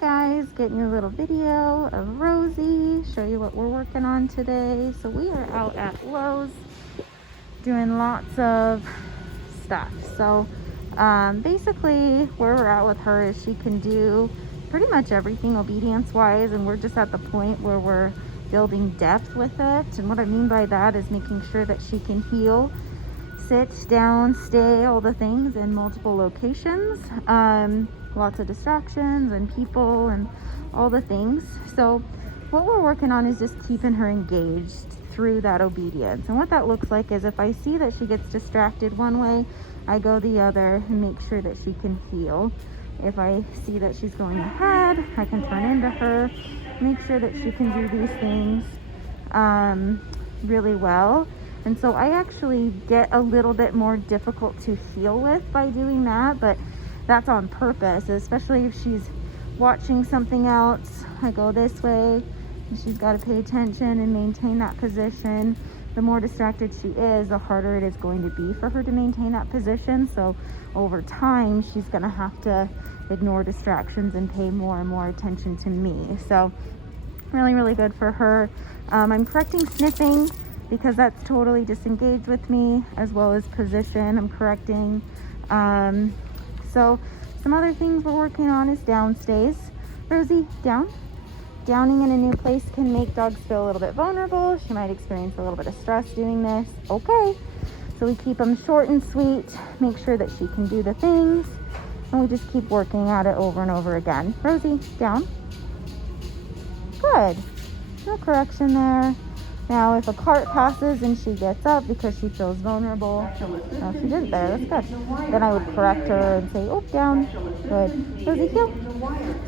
Guys, getting you a little video of Rosie, show you what we're working on today. So we are out at Lowe's doing lots of stuff. So basically where we're at with her is she can do pretty much everything obedience wise, and we're just at the point where we're building depth with it. And what I mean by that is making sure that she can heel, sit down, stay, all the things in multiple locations. Lots of distractions and people and all the things. So what we're working on is just keeping her engaged through that obedience. And what that looks like is if I see that she gets distracted one way, I go the other and make sure that she can heel. If I see that she's going ahead, I can turn into her, make sure that she can do these things really well. And so I actually get a little bit more difficult to heel with by doing that, but that's on purpose, especially if she's watching something else. I go this way, and she's got to pay attention and maintain that position. The more distracted she is, the harder it is going to be for her to maintain that position. So over time, she's going to have to ignore distractions and pay more and more attention to me. So really, really good for her. I'm correcting sniffing because that's totally disengaged with me, as well as position. I'm correcting. So some other things we're working on is downstays. Rosie, down. Downing in a new place can make dogs feel a little bit vulnerable. She might experience a little bit of stress doing this. Okay. So we keep them short and sweet, make sure that she can do the things, and we just keep working at it over and over again. Rosie, down. Good. No correction there. Now, if a cart passes and she gets up because she feels vulnerable, no, she didn't there, that's good. Then I would correct her and say, oh, down, good. Rosie, heel.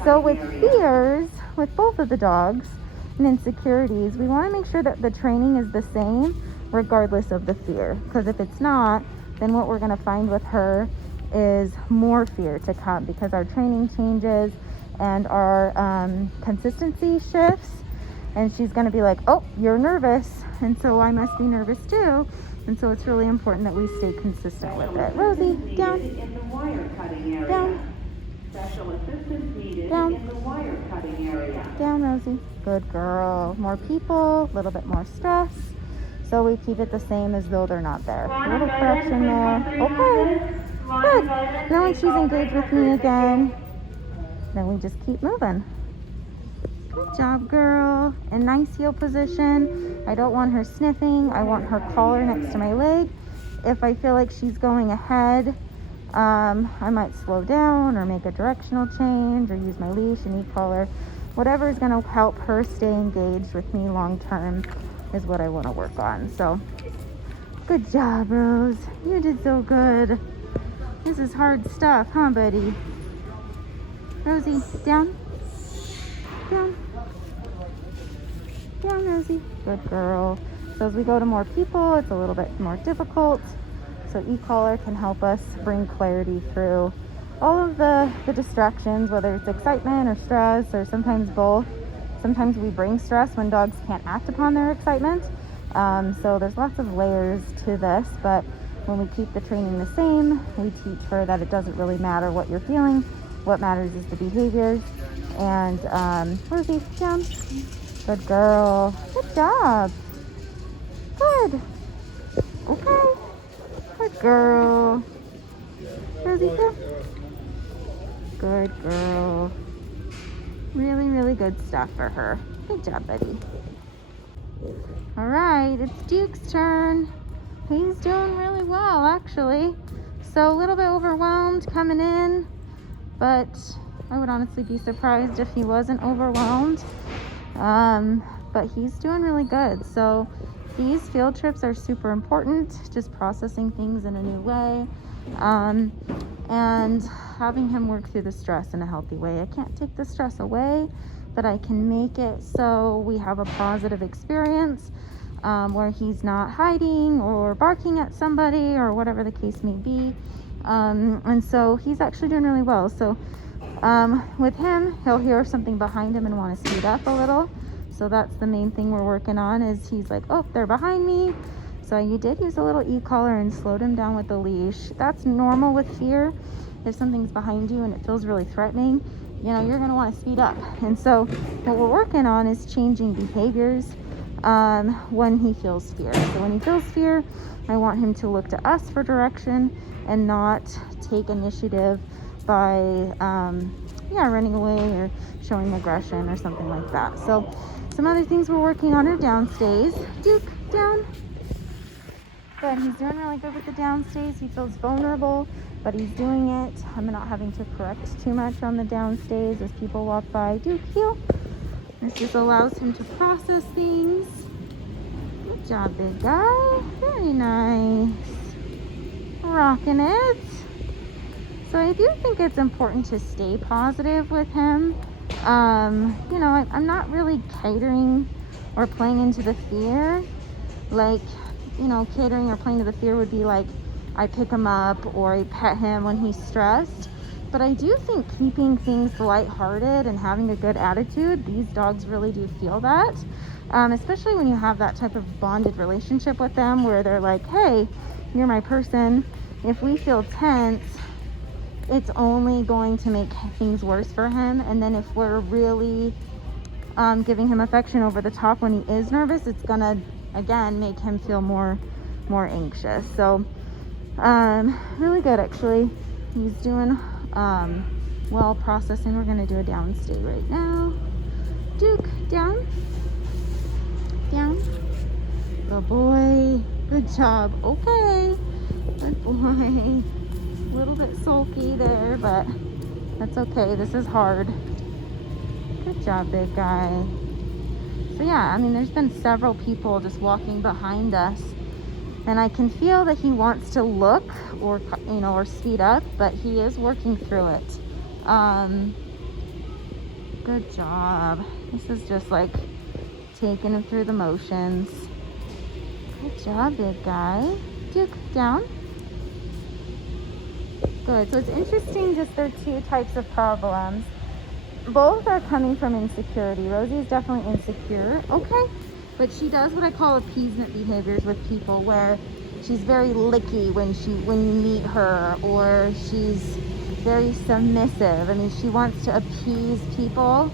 So with fears, with both of the dogs, and insecurities, we want to make sure that the training is the same regardless of the fear. Because if it's not, then what we're going to find with her is more fear to come, because our training changes and our consistency shifts. And she's going to be like, oh, you're nervous, and so I must be nervous too. And so it's really important that we stay consistent with it. Rosie, down. Down. Special assistance needed down. In the wire cutting area. Down, Rosie. Good girl. More people, a little bit more stress. So we keep it the same as though they're not there. A little correction there. Okay. Good. Now when she's engaged with me again, then we just keep moving. Good job, girl. In nice heel position. I don't want her sniffing. I want her collar next to my leg. If I feel like she's going ahead, I might slow down or make a directional change or use my leash and e-collar. Whatever is going to help her stay engaged with me long term is what I want to work on. So, good job, Rose. You did so good. This is hard stuff, huh, buddy? Rosie, down. Down. Down, Rosie. Good girl. So as we go to more people, it's a little bit more difficult. So e-collar can help us bring clarity through all of the distractions, whether it's excitement or stress, or sometimes both. Sometimes we bring stress when dogs can't act upon their excitement. So there's lots of layers to this, but when we keep the training the same, we teach her that it doesn't really matter what you're feeling. What matters is the behaviors. And Rosie, down. Good girl. Good job. Good. Okay. Good girl. Rosie, here. Good girl. Really, really good stuff for her. Good job, buddy. All right, it's Duke's turn. He's doing really well, actually. So a little bit overwhelmed coming in, but I would honestly be surprised if he wasn't overwhelmed. But he's doing really good. So these field trips are super important, just processing things in a new way, and having him work through the stress in a healthy way. I can't take the stress away, but I can make it so we have a positive experience where he's not hiding or barking at somebody or whatever the case may be. And so he's actually doing really well. So with him, he'll hear something behind him and want to speed up a little. So that's the main thing we're working on, is he's like, oh, they're behind me. So you did use a little e-collar and slowed him down with the leash. That's normal with fear. If something's behind you and it feels really threatening, you're going to want to speed up. And so what we're working on is changing behaviors when he feels fear. So when he feels fear, I want him to look to us for direction and not take initiative by running away or showing aggression or something like that. So some other things we're working on are downstays. Duke, down. Good. He's doing really good with the downstays. He feels vulnerable, but he's doing it. I'm not having to correct too much on the downstays as people walk by. Duke, heel. This just allows him to process things. Good job, big guy. Very nice. Rocking it. So I do think it's important to stay positive with him. I'm not really catering or playing into the fear. Like, catering or playing to the fear would be like I pick him up or I pet him when he's stressed. But I do think keeping things lighthearted and having a good attitude, these dogs really do feel that. Especially when you have that type of bonded relationship with them where they're like, hey, you're my person. If we feel tense, it's only going to make things worse for him. And then if we're really giving him affection over the top when he is nervous, it's gonna again make him feel more anxious. So really good, actually. He's doing well processing. We're gonna do a downstay right now. Duke, down. Good boy. Good job. Okay. Good boy. A little bit sulky there, but that's okay. This is hard. Good job, big guy. So yeah, there's been several people just walking behind us, and I can feel that he wants to look or speed up, but he is working through it. Good job. This is just like taking him through the motions. Good job, big guy. Duke, down. Good. So it's interesting, just there are two types of problems. Both are coming from insecurity. Rosie is definitely insecure. Okay. But she does what I call appeasement behaviors with people, where she's very licky when you meet her, or she's very submissive. She wants to appease people.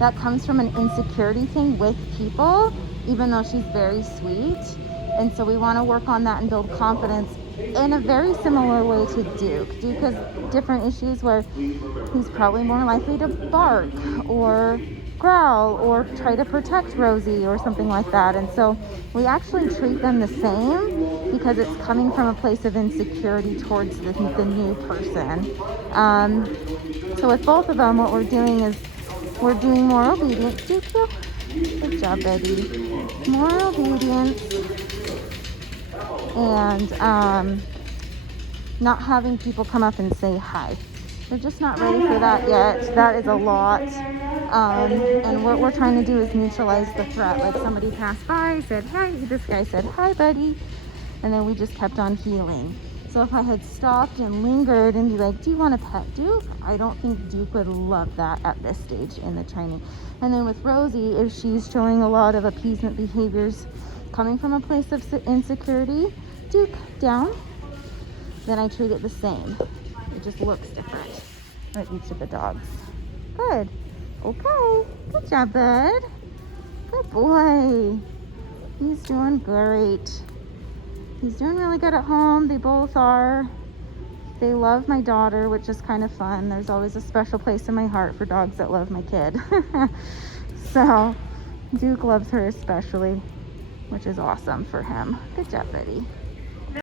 That comes from an insecurity thing with people, even though she's very sweet. And so we want to work on that and build confidence in a very similar way to Duke. Duke has different issues where he's probably more likely to bark or growl or try to protect Rosie or something like that. And so we actually treat them the same because it's coming from a place of insecurity towards the new person. So with both of them, what we're doing is we're doing more obedience. Duke, good job, Betty. More obedience. And not having people come up and say hi. They're just not ready for that yet. That is a lot. And what we're trying to do is neutralize the threat. Like somebody passed by, said, hi, this guy said, hi, buddy. And then we just kept on healing. So if I had stopped and lingered and be like, do you want to pet Duke? I don't think Duke would love that at this stage in the training. And then with Rosie, if she's showing a lot of appeasement behaviors coming from a place of insecurity, Duke, down, then I treat it the same. It just looks different at each of the dogs. Good. Okay. Good job, bud. Good boy. He's doing great. He's doing really good at home. They both are. They love my daughter, which is kind of fun. There's always a special place in my heart for dogs that love my kid. So Duke loves her especially, which is awesome for him. Good job, buddy.